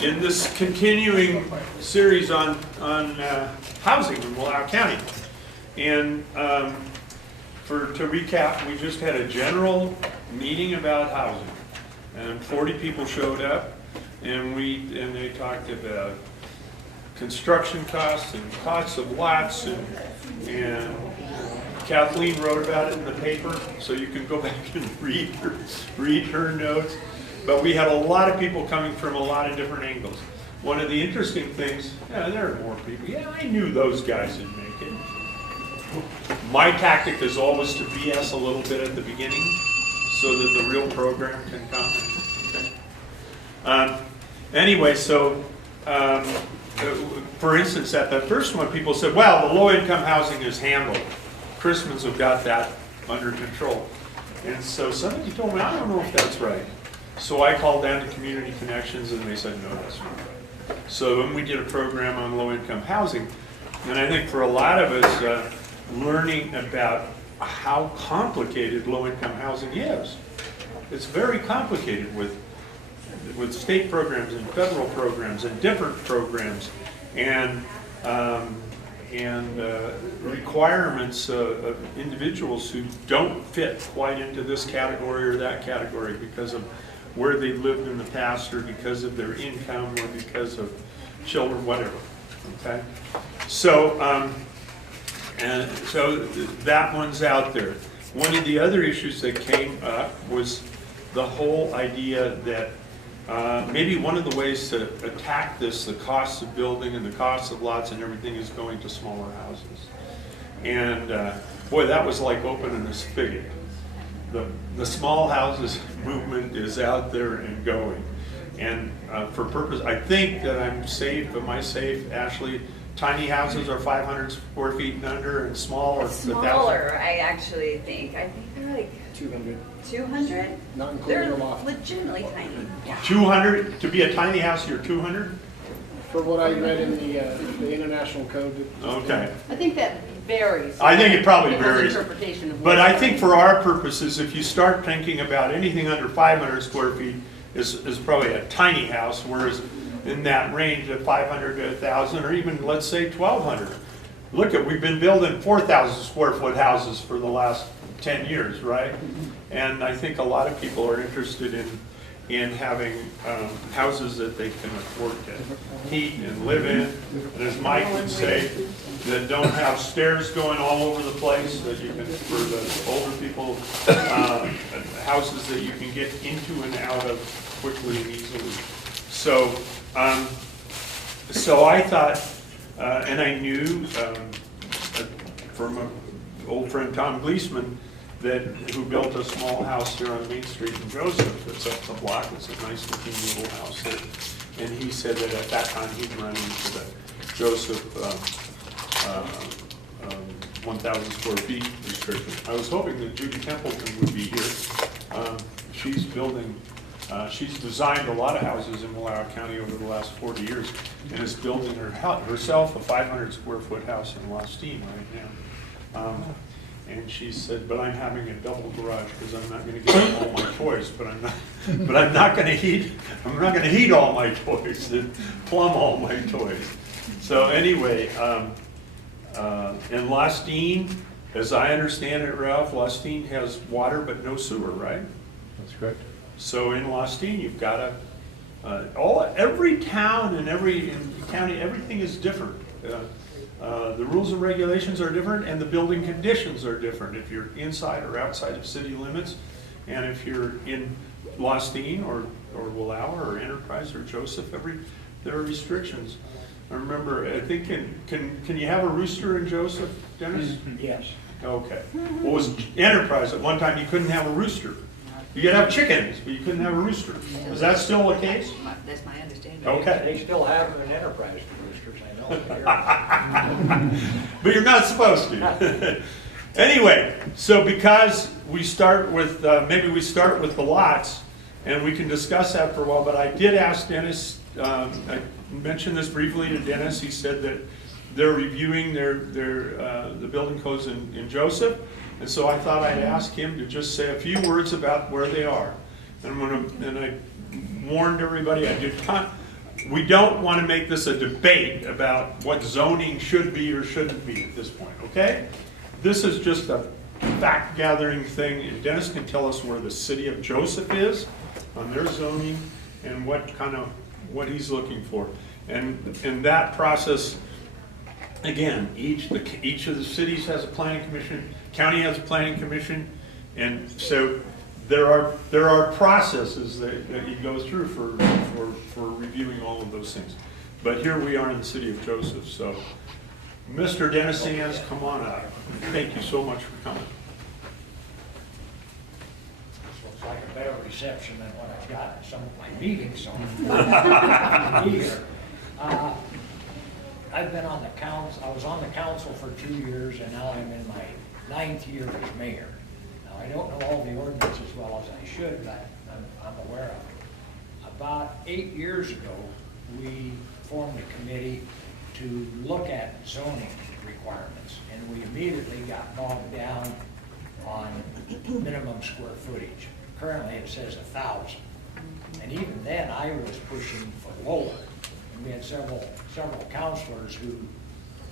in this continuing series on housing in Wallowa County. And to recap, we just had a general meeting about housing, and 40 people showed up, and they talked about construction costs and costs of lots, and Kathleen wrote about it in the paper, so you can go back and read her notes. But we had a lot of people coming from a lot of different angles. One of the interesting things, yeah, there are more people. Yeah, I knew those guys would make it. My tactic is always to BS a little bit at the beginning so that the real program can come. Okay. Anyway, so for instance, at the first one, people said, well, the low-income housing is handled. Christians have got that under control. And so somebody told me, I don't know if that's right. So I called down to Community Connections, and they said, no, that's not right. So then we did a program on low-income housing. And I think for a lot of us, learning about how complicated low-income housing is. It's very complicated with state programs and federal programs and different programs and requirements of individuals who don't fit quite into this category or that category because of where they lived in the past or because of their income or because of children, whatever. Okay, so and so that one's out there. One of the other issues that came up was the whole idea that maybe one of the ways to attack this, the cost of building and the cost of lots and everything, is going to smaller houses. And boy, that was like opening a spigot. The small houses movement is out there and going. And for purpose, I think that I'm safe. Am I safe, Ashley? Tiny houses are 500 square feet and under, and small are smaller. I actually think. I think they're like 200. 200? Not including the loft. They're legitimately tiny. Yeah. 200? To be a tiny house, you're 200? For what I read in the international code. Okay. I think that varies. I think it probably varies. Interpretation of But I think for our purposes, if you start thinking about anything under 500 square feet is probably a tiny house, whereas in that range of 500 to 1,000 or even, let's say, 1,200. Look at, we've been building 4,000 square foot houses for the last 10 years, right? And I think a lot of people are interested in having houses that they can afford to heat and live in. And as Mike would say, that don't have stairs going all over the place, that you can, for the older people, houses that you can get into and out of quickly and easily. So, so I thought, and I knew from an old friend, Tom Gleesman, who built a small house here on Main Street in Joseph. It's up the block. It's a nice looking little house there. And he said that at that time he'd run into the Joseph 1,000 square feet restriction. I was hoping that Judy Templeton would be here. She's building. She's designed a lot of houses in Wallowa County over the last 40 years, and is building herself a 500 square foot house in Lostine right now. And she said, "But I'm having a double garage because I'm not going to get all my toys. But I'm not going to heat. I'm not going to heat all my toys and plumb all my toys." So anyway, in Lostine, as I understand it, Ralph, Lostine has water but no sewer, right? That's correct. So in Lostine, you've got every town and every county, everything is different. The rules and regulations are different, and the building conditions are different if you're inside or outside of city limits. And if you're in Lostine or Wallowa or Enterprise or Joseph, there are restrictions. I remember, I think, can you have a rooster in Joseph, Dennis? Yes. Okay. What was Enterprise? At one time, you couldn't have a rooster. You could have chickens, but you couldn't have a rooster. Is that still the case? That's my understanding. Okay. They still have an Enterprise roosters, I know. But you're not supposed to. Anyway, so because we start with, maybe we start with the lots, and we can discuss that for a while, but I did ask Dennis, I mentioned this briefly to Dennis. He said that they're reviewing the building codes in Joseph. And so I thought I'd ask him to just say a few words about where they are. And I warned everybody I did not we don't want to make this a debate about what zoning should be or shouldn't be at this point, okay? This is just a fact-gathering thing, and Dennis can tell us where the city of Joseph is on their zoning and what he's looking for. And that process, again, each of the cities has a planning commission, county has a planning commission, and so there are processes that he goes through for reviewing all of those things. But here we are in the city of Joseph, so Mr. Dennis Sands, come on up. Thank you so much for coming. This looks like a better reception than what I've got at some of my meetings, so I'm here. I've been on the council, I was on the council for 2 years, and now I'm in my 9th year as mayor. Now, I don't know all the ordinances as well as I should, but I'm aware of it. About 8 years ago, we formed a committee to look at zoning requirements, and we immediately got bogged down on minimum square footage. Currently, it says 1,000, and even then, I was pushing for lower. And we had several counselors who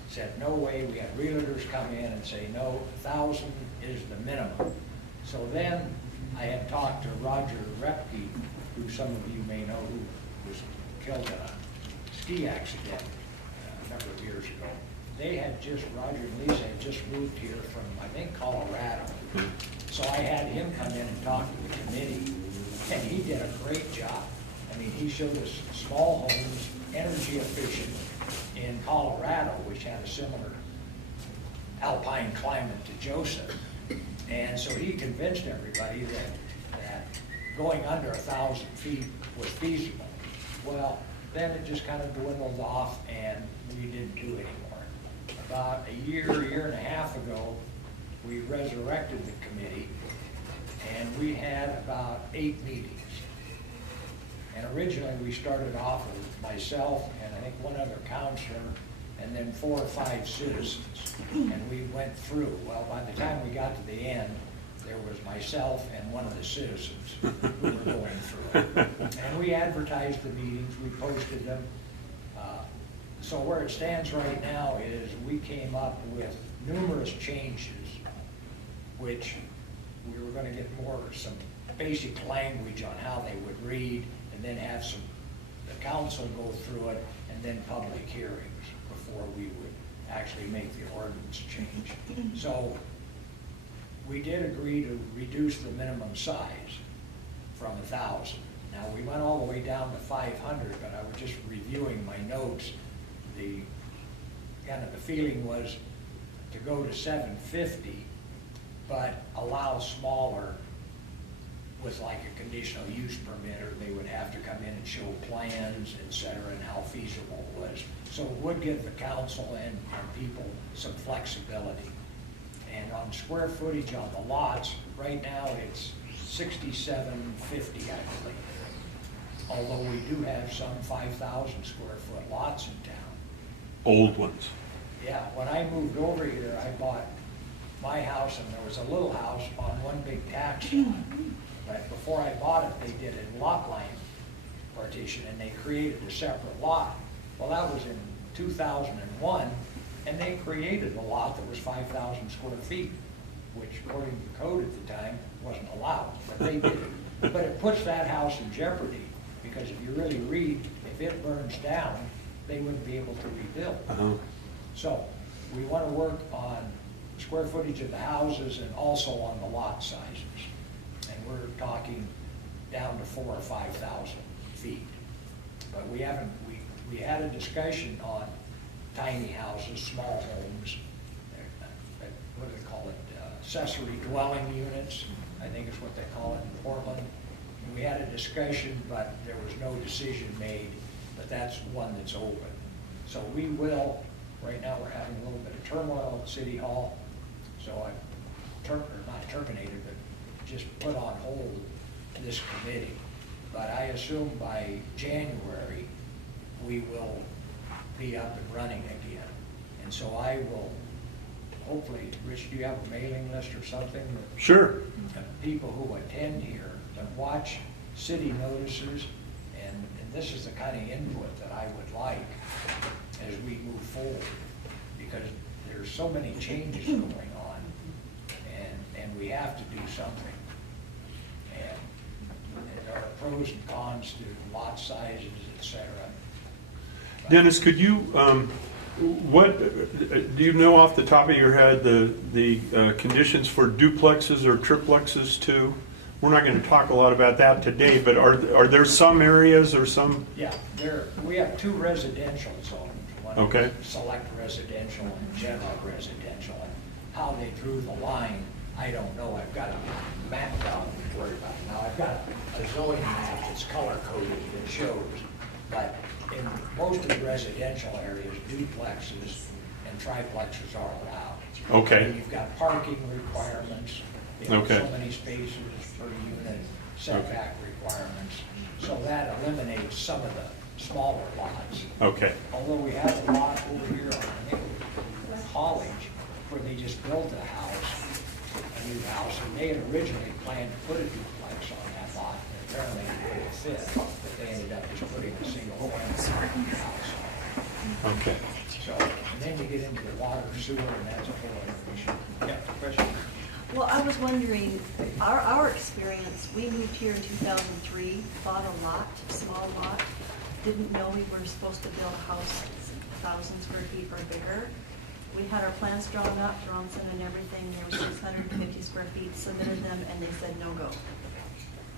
said, no way. We had realtors come in and say, no, 1,000 is the minimum. So then I had talked to Roger Repke, who some of you may know, who was killed in a ski accident a number of years ago. Roger and Lisa had just moved here from, I think, Colorado. So I had him come in and talk to the committee, and he did a great job. I mean, he showed us small homes, energy efficient in Colorado, which had a similar alpine climate to Joseph. And so he convinced everybody that going under 1,000 feet was feasible. Well, then it just kind of dwindled off, and we didn't do it anymore. About a year and a half ago, we resurrected the committee, and we had about 8 meetings. And originally, we started off with myself and I think one other counselor, and then 4 or 5 citizens. And we went through. Well, by the time we got to the end, there was myself and one of the citizens who were going through it. And we advertised the meetings, we posted them. So where it stands right now is we came up with numerous changes, which we were going to get some basic language on how they would read, and then have the council go through it, and then public hearings before we would actually make the ordinance change. So we did agree to reduce the minimum size from 1,000. Now, we went all the way down to 500, but I was just reviewing my notes. The feeling was to go to 750, but allow smaller with like a conditional use permit, or they would have to come in and show plans, et cetera, and how feasible it was. So it would give the council and people some flexibility. And on square footage on the lots, right now it's 6,750, I believe. Although we do have some 5,000 square foot lots in town. Old ones. Yeah, when I moved over here, I bought my house, and there was a little house on one big tax lot. But before I bought it, they did a lot line partition, and they created a separate lot. Well, that was in 2001, and they created a lot that was 5,000 square feet, which according to the code at the time wasn't allowed, but they did it. But it puts that house in jeopardy, because if you really read, if it burns down, they wouldn't be able to rebuild. So we want to work on square footage of the houses and also on the lot sizes. And we're talking down to 4,000 or 5,000 feet. But we haven't, we had a discussion on tiny houses, small homes, what do they call it, accessory dwelling units, I think is what they call it in Portland. And we had a discussion, but there was no decision made, but that's one that's open. So we will, right now we're having a little bit of turmoil at City Hall, so I not terminated, but just put on hold this committee. But I assume by January, we will be up and running again. And so I will, hopefully, Rich, do you have a mailing list or something? Sure. People who attend here, that watch city notices, and this is the kind of input that I would like as we move forward, because there's so many changes going on, and we have to do something. And there are pros and cons to lot sizes, et cetera. Dennis, could you, what, do you know off the top of your head the conditions for duplexes or triplexes too? We're not going to talk a lot about that today, but are there some areas or some? Yeah, we have 2 residential zones. One Okay. is select residential and general residential. And how they drew the line, I don't know. I've got a map down to worry about. Now, I've got a zoning map that's color coded that shows, but in most of the residential areas, duplexes and triplexes are allowed. Okay. And you've got parking requirements, Okay. so many spaces per unit, setback requirements. So that eliminates some of the smaller lots. Okay. Although we have a lot over here on College where they just built a new house, and they had originally planned to put a duplex on that lot, and apparently it didn't fit, but they ended up just putting a single family house on it. Okay. So, and then you get into the water, sewer, and that's a whole other issue. Yeah, question? Well, I was wondering, our experience, we moved here in 2003, bought a lot, small lot, didn't know we were supposed to build a house 1,000 square feet or bigger. We had our plans drawn up, Johnson and everything, there was 650 square feet, submitted them, and they said no go.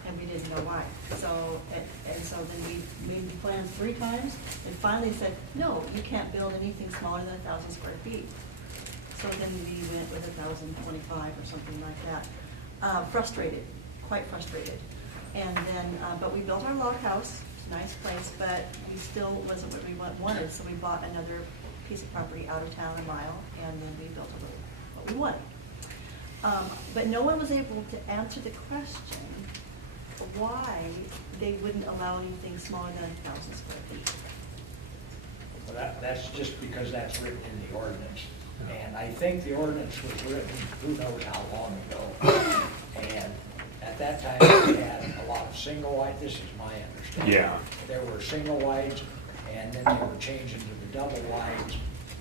And we didn't know why. So, and so then we made the plans 3 times, and finally said, no, you can't build anything smaller than 1,000 square feet. So then we went with 1,025 or something like that. Frustrated, quite frustrated. And then, but we built our log house, nice place, but we still wasn't what we wanted, so we bought another piece of property out of town, a mile, and then we built a little, what we wanted. But no one was able to answer the question why they wouldn't allow anything smaller than 1,000 square feet. Well, that's just because that's written in the ordinance. And I think the ordinance was written, who knows how long ago. And at that time, we had a lot of single wide, this is my understanding. Yeah. There were single wides, and then they were changing to the double wides,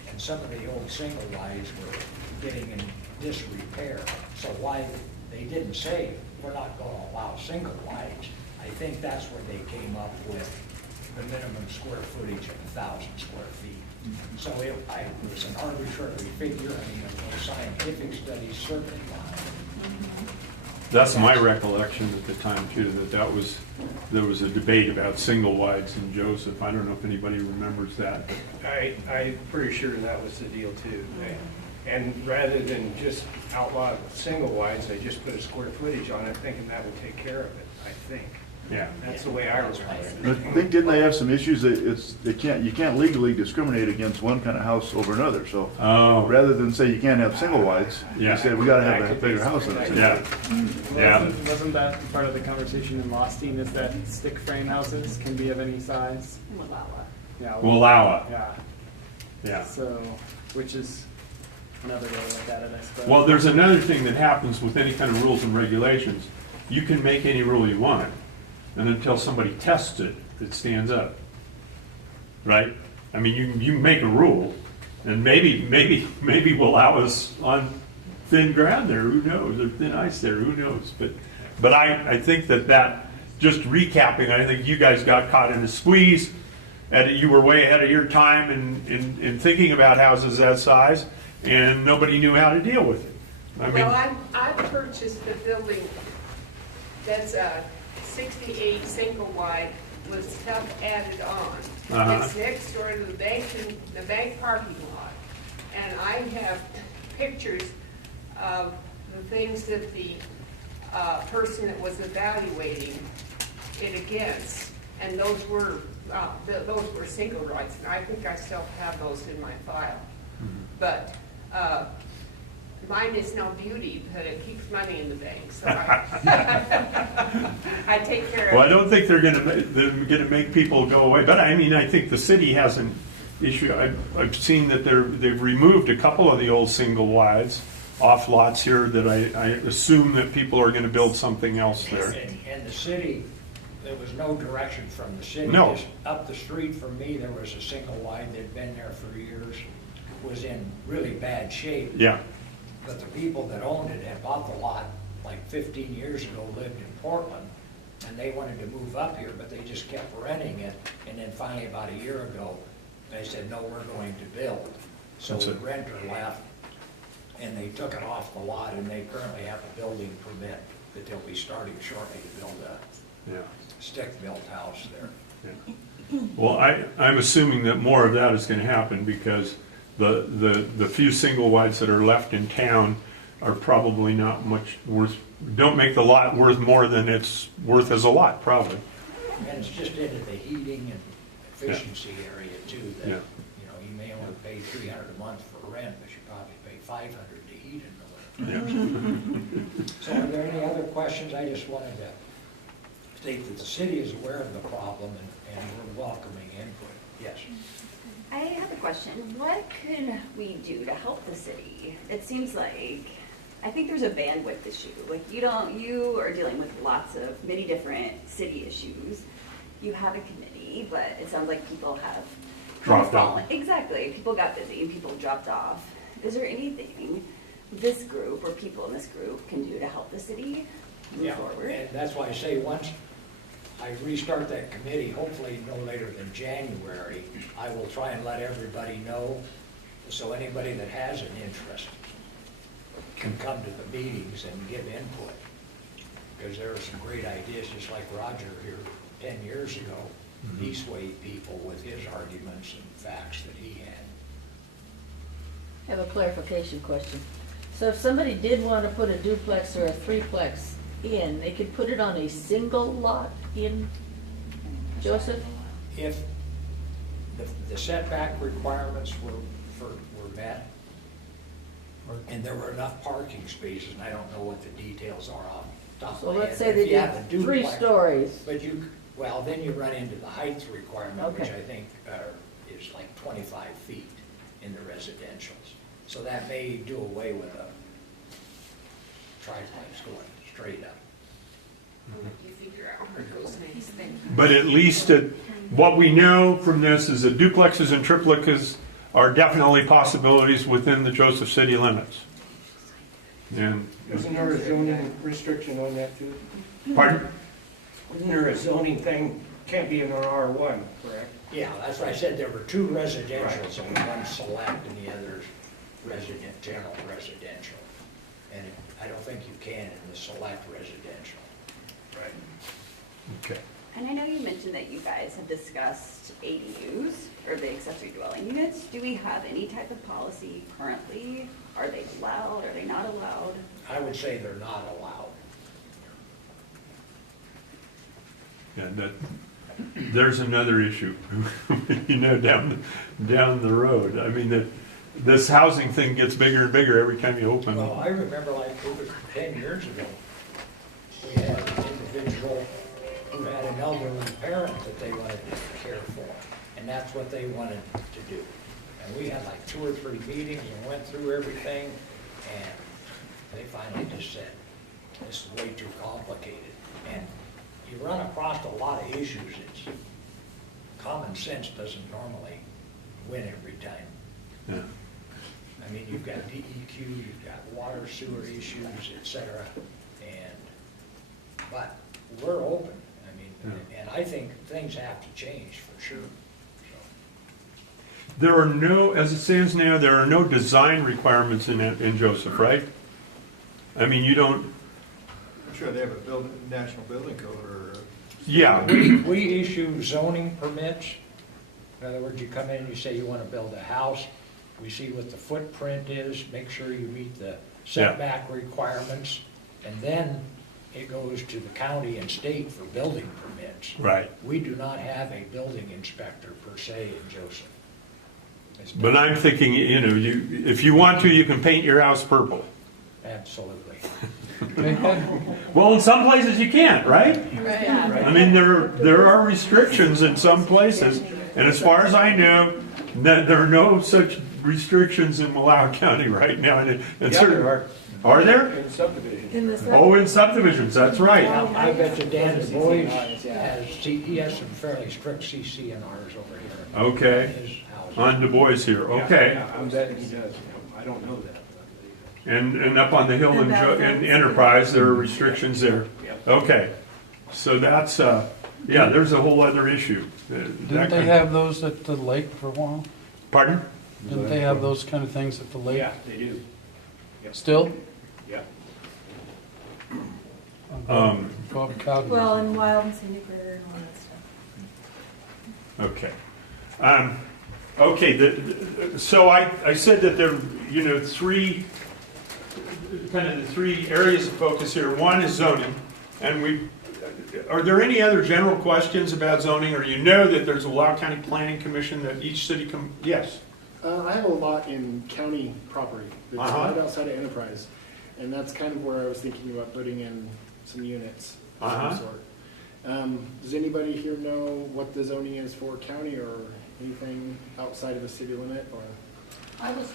and some of the old single wides were getting in disrepair. So why they didn't say, we're not going to allow single wides, I think that's where they came up with the minimum square footage of 1,000 square feet. So it was an arbitrary figure. I mean, there were scientific studies certainly behind it. That's my recollection at the time too, there was a debate about single wides in Joseph. I don't know if anybody remembers that. I'm pretty sure that was the deal too. And rather than just outlaw single wides, I just put a square footage on it, thinking that would take care of it, I think. Yeah. That's the way I remember I it. think, didn't they have some issues that you can't legally discriminate against one kind of house over another, so. Oh. Rather than say you can't have single wides, Yeah. they said we gotta have a bigger house than a single. Yeah. Yeah. Wasn't that part of the conversation in Lostine, is that stick frame houses can be of any size? Yeah. Wallawa. Yeah. Yeah. So, which is another way to look at it, I suppose. Well, there's another thing that happens with any kind of rules and regulations. You can make any rule you want, and until somebody tests it, it stands up. Right? I mean, you make a rule, and maybe we'll allow us on thin ground there, who knows, or thin ice there, who knows. But I think that just recapping, I think you guys got caught in a squeeze, and you were way ahead of your time in thinking about houses that size, and nobody knew how to deal with it. I mean, Well, I purchased the building that's a 68 single wide with stuff added on. Uh-huh. It's next door to the bank parking lot. And I have pictures of the things that the person that was evaluating it against. And those were single wides. And I think I still have those in my file. But mine is no beauty, but it keeps money in the bank, so I take care of it. well, I don't think they're gonna make people go away, but I mean, I think the city has an issue. I've seen that they've removed a couple of the old single wides off lots here that I assume that people are gonna build something else there. And the city there was no direction from the city. No. Just up the street from me, there was a single wide that'd been there for years, was in really bad shape. Yeah, But the people that owned it had bought the lot like 15 years ago, lived in Portland, and they wanted to move up here, but they just kept renting it. And then finally, about a year ago, they said, no, we're going to build. So That's the it. renter left, and they took it off the lot, and they currently have a building permit that they'll be starting shortly to build a yeah. stick-built house there. Yeah. Well, I'm assuming that more of that is gonna happen because the few single wides that are left in town are probably not much worth, don't make the lot worth more than it's worth as a lot, probably. And it's just into the heating and efficiency area too, that, Yeah. you know, you may only pay $300 a month for rent, but you probably pay $500 to heat in the winter. Yeah. So are there any other questions? I just wanted to state that the city is aware of the problem and we're welcoming input. Yes. I have a question. What could we do to help the city? It seems like, I think there's a bandwidth issue. Like you are dealing with many different city issues. You have a committee, but it sounds like people have Dropped off. Exactly. People got busy and people dropped off. Is there anything this group or people in this group can do to help the city move Yeah, forward? and that's why I say once I restart that committee, hopefully no later than January, I will try and let everybody know, so anybody that has an interest can come to the meetings and give input. Because there are some great ideas, just like Roger here 10 years ago, he swayed people with his arguments and facts that he had. I have a clarification question. So if somebody did want to put a duplex or a threeplex in, they could put it on a single lot in Joseph? If the setback requirements were met, and there were enough parking spaces, and I don't know what the details are off the top So of my head. let's say but if they you have a did 3 duplex- stories. But well, then you run into the height requirement, which Okay. I think is like 25 feet in the residentials. So that may do away with a triplex going straight up. I'll let you figure out where it goes next then. But at least what we know from this is that duplexes and triplexes are definitely possibilities within the Joseph city limits. And, Isn't there a zoning restriction on that too? pardon? Isn't there a zoning thing, can't be in an R1, correct? Yeah, that's why I said there were 2 residentials, and one select and the other's general residential. And I don't think you can in the select residential. Right. Okay. And I know you mentioned that you guys have discussed ADUs, or the accessory dwelling units. Do we have any type of policy currently? Are they allowed, are they not allowed? I would say they're not allowed. And there's another issue, down the road. I mean, this housing thing gets bigger and bigger every time you open. Well, I remember like it was 10 years ago, we had an individual who had an elderly parent that they wanted to care for, and that's what they wanted to do. And we had like 2 or 3 meetings and went through everything, and they finally just said, this is way too complicated. And you run across a lot of issues. It's common sense doesn't normally win every time. Yeah. I mean, you've got DEQ, you've got water sewer issues, et cetera, but we're open. I mean, and I think things have to change for sure. There are no, as it stands now, there are no design requirements in Joseph, right? I mean, you don't, I'm sure they have a national building code or. yeah. We issue zoning permits. In other words, you come in and you say you want to build a house. We see what the footprint is, make sure you meet the setback requirements, and then it goes to the county and state for building permits. Right. We do not have a building inspector per se in Joseph. It's But not- I'm thinking, if you want to, you can paint your house purple. Absolutely. Well, in some places you can't, right? I mean, there are restrictions in some places, and as far as I know, there are no such restrictions in Malheur County right now. And Yeah, certain, there are. Are there? In subdivision. In the Oh, in subdivisions, that's right. I bet you Dan Those are Boyd CC&Rs, yeah. he has some fairly strict CC&Rs over here. Okay. in his house. On Du Bois here, okay. Yeah, I'm betting he does. I don't know that. And up on the hill in Enterprise, there are restrictions there. Okay. So that's, yeah, there's a whole other issue. Didn't they have those at the lake for a while? Pardon? Didn't they have those kind of things at the lake? Yeah, they do. Still? Yeah. Bob Cowden. Well, and wild and scenic river and all that stuff. Okay. Okay, so I said that there, you know, kind of the three areas of focus here. One is zoning, and are there any other general questions about zoning, or you know that there's a Loudoun County Planning Commission that each city yes? I have a lot in county property that's right outside of Enterprise, and that's kind of where I was thinking about putting in some units of some sort. Does anybody here know what the zoning is for county or anything outside of the city limit? Or I was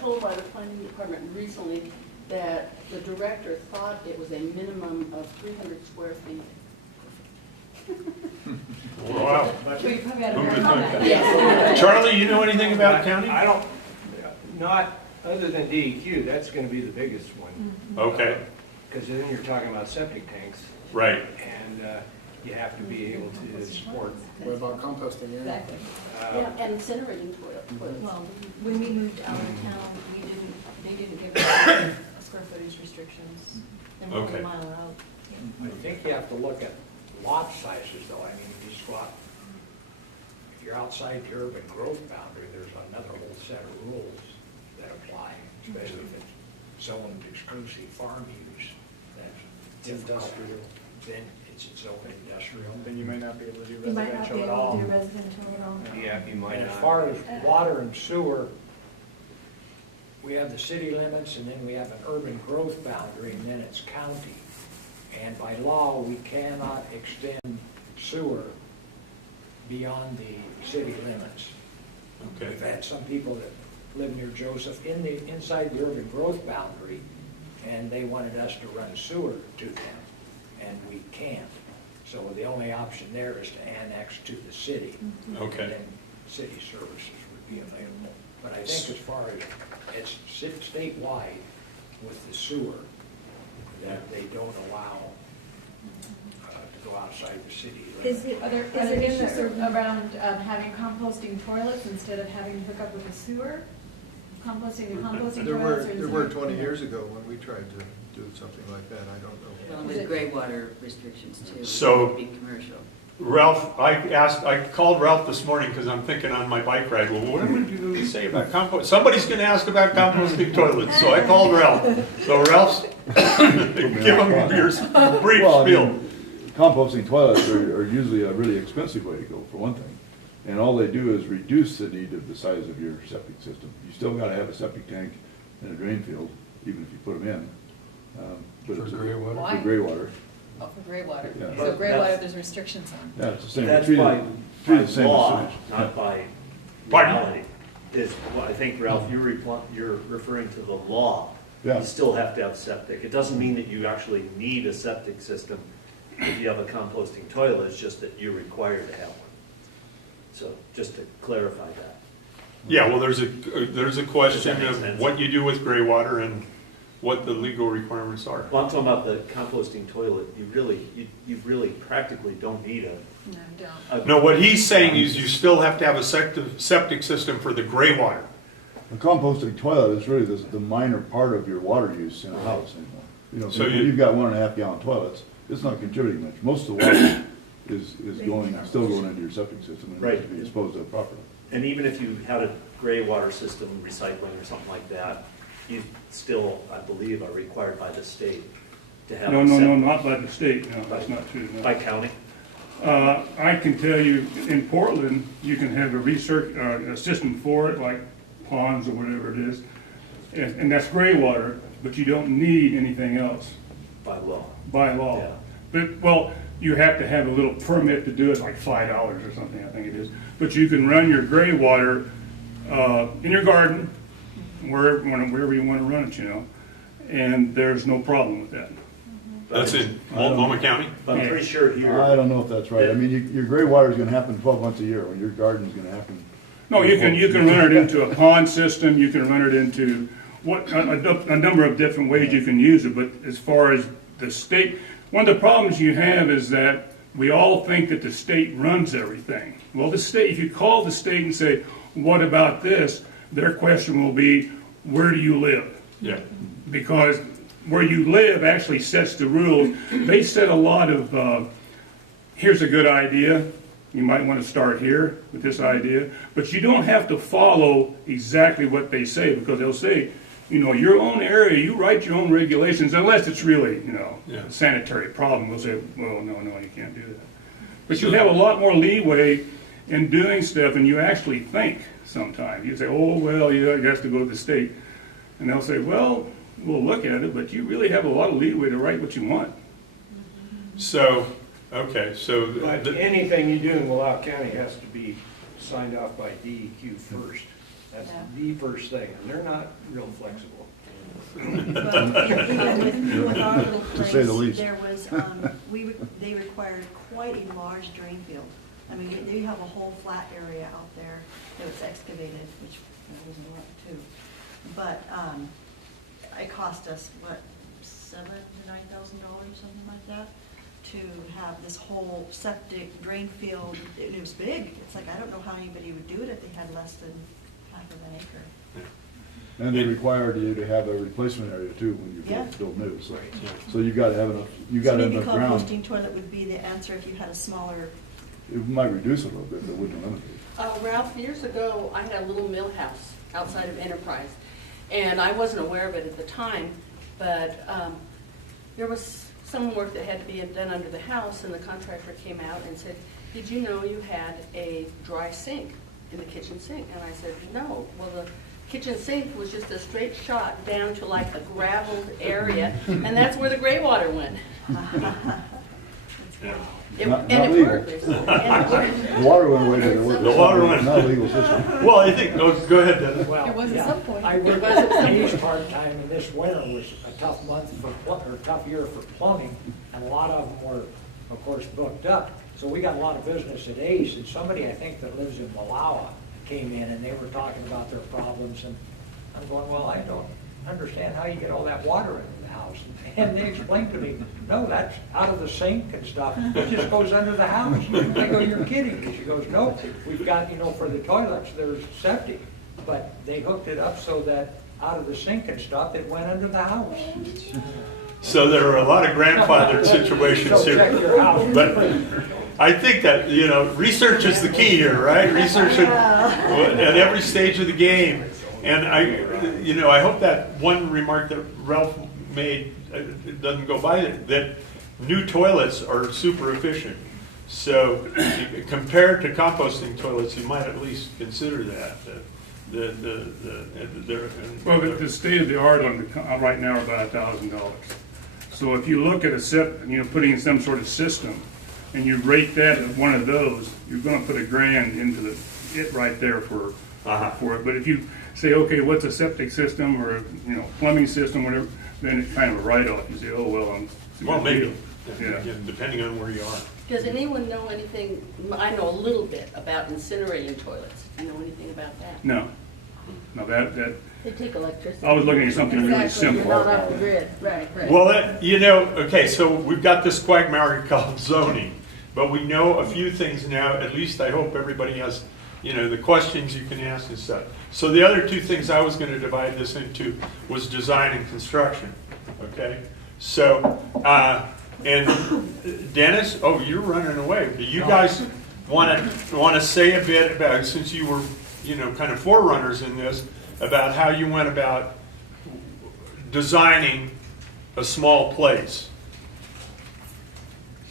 told by the planning department recently that the director thought it was a minimum of 300 square feet. Wow. So you probably had a Who very would high. think that? Yes. Charlie, you know anything about county? I don't, not, other than DEQ, that's gonna be the biggest one. Okay, Because then you're talking about septic tanks, right. and you have to be able to support. what about composting? Yeah. Exactly. Yeah, and incinerating toilets. Well, when we moved out of town, they didn't give us square footage restrictions. And we're Okay. a mile out. I think you have to look at lot sizes though. I mean, if you squat, if you're outside the urban growth boundary, there's another whole set of rules that apply, especially if it's zoned exclusive farm use. That's Industrial. Then it's its own industrial. Then you might not be able to do You might not be residential at able all. to do residential at all. Yeah, you might And as not. far as water and sewer, we have the city limits, and then we have an urban growth boundary, and then it's county. And by law, we cannot extend sewer beyond the city limits. Okay. We've had some people that live near Joseph inside the urban growth boundary, and they wanted us to run sewer to them, and we can't. So the only option there is to annex to the city. Okay. And then city services would be available. But I think as far as, it's statewide with the sewer, that they don't allow to go outside the city limits. Are there issues around having composting toilets instead of having to hook up with a sewer? Composting toilets? There were 20 years ago when we tried to do something like that, I don't know. Well, with gray water restrictions too. So- It would be commercial. Ralph, I called Ralph this morning because I'm thinking on my bike ride, well, what am I going to say about compost? Somebody's going to ask about composting toilets, so I called Ralph. So Ralph's, give him your brief Well, I spiel. mean, composting toilets are usually a really expensive way to go, for one thing. And all they do is reduce the need of the size of your septic system. You still gotta have a septic tank and a drain field, even if you put them in. But For it's gray water? For gray water. Oh, for gray water. Yeah. So gray water, there's restrictions on. Yeah, it's the same. That's Treat it- by treat it the same as law, sewage. not by Pardon? reality. Well, I think, Ralph, you're referring to the law. Yeah. You still have to have septic. It doesn't mean that you actually need a septic system if you have a composting toilet, it's just that you're required to have one. So, just to clarify that. Yeah, well, there's a question Does that make of sense? what you do with gray water and what the legal requirements are. Well, I'm talking about the composting toilet, you really practically don't need No, don't. No, what he's saying is you still have to have a septic system for the gray water. A composting toilet is really the minor part of your water use in a house anymore. You know, So if you- you've got 1.5 gallon toilets, it's not contributing much. Most of the water is still going into your septic system and Right. needs to be disposed of properly. And even if you had a gray water system, recycling or something like that, you still, I believe, are required by the state to have. No, not by the state, no, that's not true. No. By county? I can tell you, in Portland, you can have a system for it, like ponds or whatever it is, and that's gray water, but you don't need anything else By law. by law. Yeah. But, well, you have to have a little permit to do it, like $5 or something, I think it is. But you can run your gray water in your garden, wherever you want to run it, you know. and there's no problem with that. That's in Multnomah County? But I'm pretty sure here. I don't know if that's right. I mean, your gray water is gonna happen 12 months a year, when your garden's gonna happen. No, you can run it into a pond system, you can run it into a number of different ways you can use it, but as far as the state, one of the problems you have is that we all think that the state runs everything. Well, the state, if you call the state and say, what about this? Their question will be, where do you live? Yeah. Because where you live actually sets the rules. They set a lot of, here's a good idea, you might want to start here with this idea, but you don't have to follow exactly what they say, because they'll say, your own area, you write your own regulations, unless it's really, a sanitary problem. We'll say, well, no, you can't do that. But you have a lot more leeway in doing stuff, and you actually think sometimes. You say, oh, well, you have to go to the state. And they'll say, well, we'll look at it, but you really have a lot of leeway to write what you want. So, okay, so. But anything you do in Wallowa County has to be signed off by DEQ first. That's the first thing, and they're not real flexible. But even with our little To say the place, least. there was, they required quite a large drain field. I mean, they have a whole flat area out there that was excavated, which was a lot too. But it cost us, what, $7,000 to $9,000, something like that, to have this whole septic drain field. It was big. It's like, I don't know how anybody would do it if they had less than half of an acre. And they required you to have a replacement area too when you build new, so you gotta have enough, So maybe enough ground. composting toilet would be the answer if you had a smaller. It might reduce it a little bit, but wouldn't eliminate it. Ralph, years ago, I had a little mill house outside of Enterprise, and I wasn't aware of it at the time, but there was some work that had to be done under the house, and the contractor came out and said, did you know you had a dry sink in the kitchen sink? And I said, no. Well, the kitchen sink was just a straight shot down to like a graveled area, and that's where the gray water went. Not And it legal. worked. And it worked. The water went away, but it worked. The water went. Not a legal system. Well, I think, go ahead, Dennis. Well, It was at some point. I worked at East part-time, and this winter was a tough month or tough year for plumbing, and a lot of them were, of course, booked up. So we got a lot of business at Ace, and somebody, I think, that lives in Wallowa came in, and they were talking about their problems, and I'm going, well, I don't understand how you get all that water into the house. And they explained to me, no, that's out of the sink and stuff. It just goes under the house. I go, you're kidding. And she goes, no, we've got, for the toilets, there's septic. But they hooked it up so that out of the sink and stuff, it went under the house. So there are a lot of grandfathered situations So check here. your house. But I think that, research is the key here, right? Research at every stage of the game. And I hope that one remark that Ralph made doesn't go by, that new toilets are super efficient. So compared to composting toilets, you might at least consider that. Well, the state of the art on right now are about $1,000. So if you look at a putting in some sort of system, and you rate that at one of those, you're going to put $1,000 into it right there for it. But if you say, okay, what's a septic system or plumbing system, whatever, then it's kind of a write-off. You say, oh well, maybe. Yeah. Depending on where you are. Does anyone know anything, I know a little bit about incinerating toilets. Do you know anything about that? No, that They take electricity. I was looking at something really Exactly, simple. you're not off the grid, right. Well, okay, so we've got this quagmire called zoning, but we know a few things now. At least I hope everybody has, the questions you can ask and stuff. So the other two things I was going to divide this into was design and construction. Okay, so and Dennis, oh, you're running away. Do you guys want to say a bit about, since you were kind of forerunners in this, about how you went about designing a small place?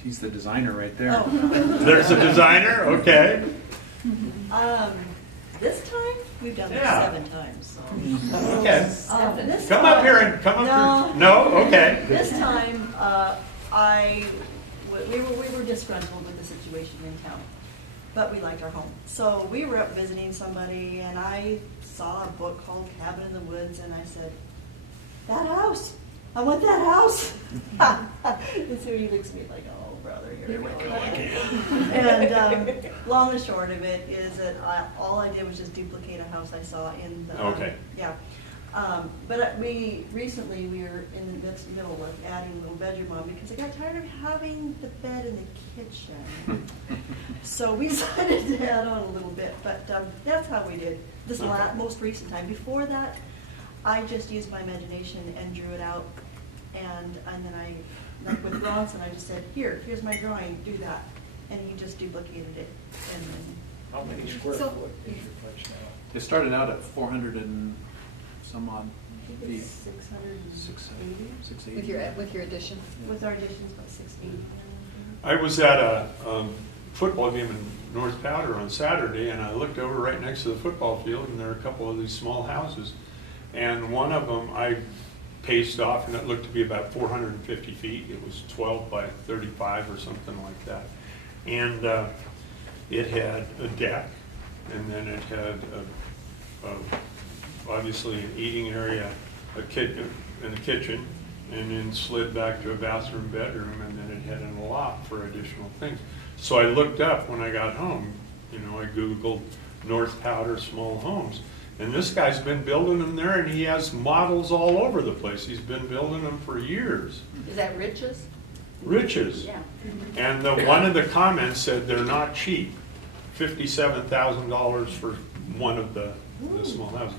She's the designer right there. There's a designer? Okay. This time, we've done this 7 times. So. Okay. This Come time, up here and come up here. No? Okay. This time, we were disgruntled with the situation in town, but we liked our home. So we were up visiting somebody, and I saw a book called Cabin in the Woods, and I said, that house, I want that house. And so he looks at me like, oh, brother, here we go again. And long and short of it is that all I did was just duplicate a house I saw in the. Okay. Yeah. But we were in the middle of adding a little bedroom on because I got tired of having the bed in the kitchen. So we decided to add on a little bit, but that's how we did this most recent time. Before that, I just used my imagination and drew it out, and then I, like with Bronson, I just said, here's my drawing, do that, and he just duplicated it, and then. How many square So- foot is your place now? They started out at 400 and some odd I think feet. it's 680. 680. With your addition? With our additions, about 680. I was at a football game in North Powder on Saturday, and I looked over right next to the football field, and there are a couple of these small houses. And one of them I paced off, and it looked to be about 450 feet. It was 12 by 35 or something like that. And it had a deck, and then it had obviously an eating area, a kitchen, and then slid back to a bathroom, bedroom, and then it had a lot for additional things. So I looked up when I got home, I Googled North Powder small homes. And this guy's been building them there, and he has models all over the place. He's been building them for years. Is that Riches? Riches. Yeah. And one of the comments said they're not cheap. $57,000 for one of the small houses.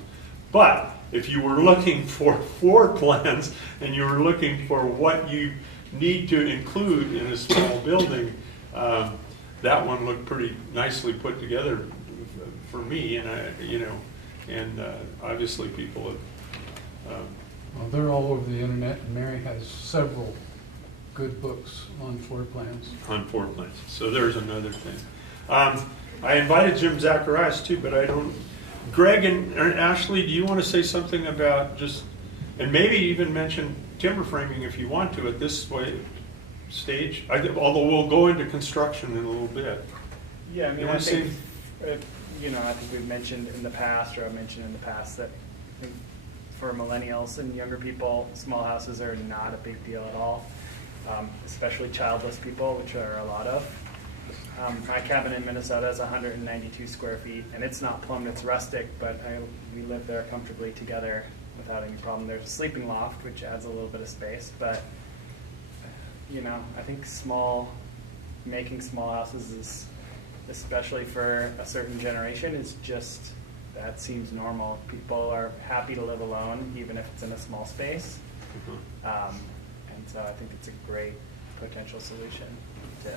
But if you were looking for floor plans and you were looking for what you need to include in a small building, that one looked pretty nicely put together for me. And obviously people have. Well, they're all over the internet, and Mary has several good books on floor plans. On floor plans. So there's another thing. I invited Jim Zacharias too, but I don't. Greg and Ashley, do you want to say something about and maybe even mention timber framing if you want to at this stage? Although we'll go into construction in a little bit. Yeah, I mean, You I wanna think, say- I think we've mentioned in the past, or I've mentioned in the past, that I think for millennials and younger people, small houses are not a big deal at all, especially childless people, which are a lot of. My cabin in Minnesota is 192 square feet, and it's not plumbed, it's rustic, but we live there comfortably together without any problem. There's a sleeping loft, which adds a little bit of space, but, I think making small houses is, especially for a certain generation, is just, that seems normal. People are happy to live alone, even if it's in a small space. And so I think it's a great potential solution to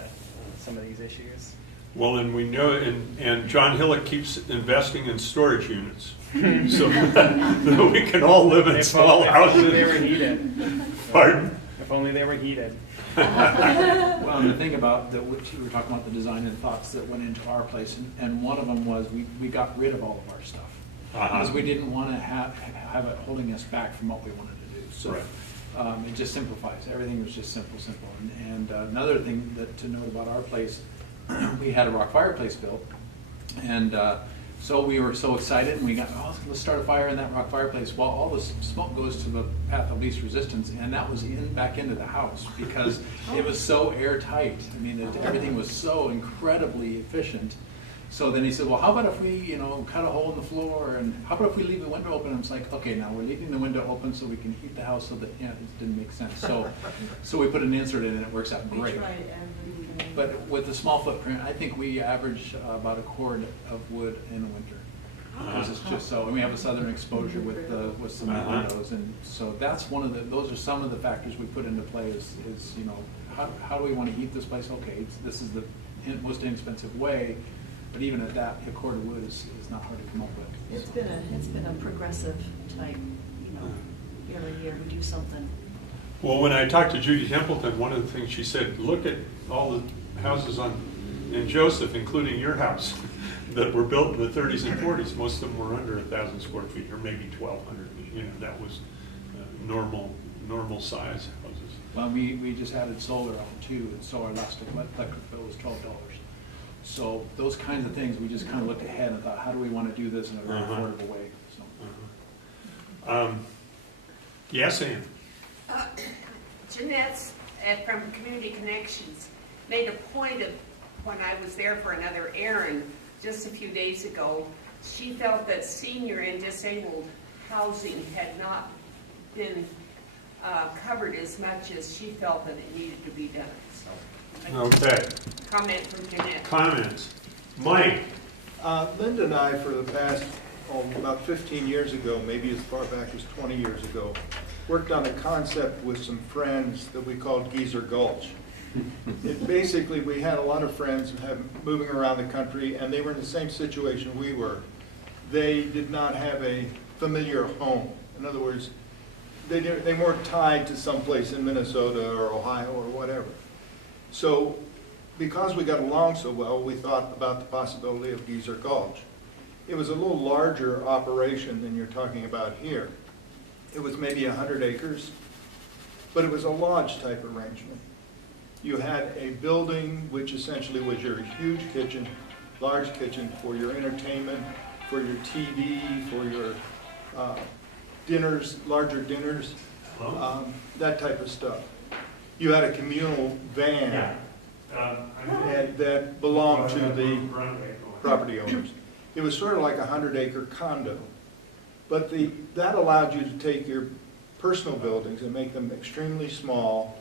some of these issues. Well, and we know, and John Hillock keeps investing in storage units, so that we can all live in small houses. If only they were heated. Pardon? If only they were heated. Well, and the thing about which you were talking about the design and thoughts that went into our place, and one of them was we got rid of all of our stuff because we didn't want to have it holding us back from what we wanted to do. So it just simplifies. Everything was just simple. And another thing to note about our place, we had a rock fireplace built, and so we were so excited, and we got, let's start a fire in that rock fireplace. Well, all the smoke goes to the path of least resistance, and that was back into the house because it was so airtight. I mean, everything was so incredibly efficient. So then he said, well, how about if we, cut a hole in the floor, and how about if we leave the window open? And it's like, okay, now we're leaving the window open so we can heat the house, so that, it didn't make sense. So we put an insert in, and it works out great. We tried everything. But with the small footprint, I think we average about a cord of wood in the winter. Because it's just so, and we have a southern exposure with some windows, and so that's those are some of the factors we put into play is how do we want to heat this place? Okay, this is the most inexpensive way, but even at that, a cord of wood is not hard to come up with. It's been a progressive type, every year we do something. Well, when I talked to Judy Templeton, one of the things she said, look at all the houses in Joseph, including your house, that were built in the 30s and 40s. Most of them were under 1,000 square feet, or maybe 1,200. That was normal size houses. Well, we just added solar on too, and so our last electric bill was $12. So those kinds of things, we just kind of looked ahead and thought, how do we want to do this in a very affordable way? So. Yes, Ann? Jeanette's from Community Connections made a point of, when I was there for another errand just a few days ago, she felt that senior and disabled housing had not been covered as much as she felt that it needed to be done. So, Okay. comment from Jeanette. Comments? Mike? Linda and I, for the past, about 15 years ago, maybe as far back as 20 years ago, worked on a concept with some friends that we called Geezer Gulch. Basically, we had a lot of friends moving around the country, and they were in the same situation we were. They did not have a familiar home. In other words, they weren't tied to someplace in Minnesota or Ohio or whatever. So because we got along so well, we thought about the possibility of Geezer Gulch. It was a little larger operation than you're talking about here. It was maybe 100 acres, but it was a lodge type arrangement. You had a building which essentially was your huge kitchen, large kitchen for your entertainment, for your TV, for your dinners, larger dinners, that type of stuff. You had a communal van that belonged to the property owners. It was sort of like a 100-acre condo. But that allowed you to take your personal buildings and make them extremely small.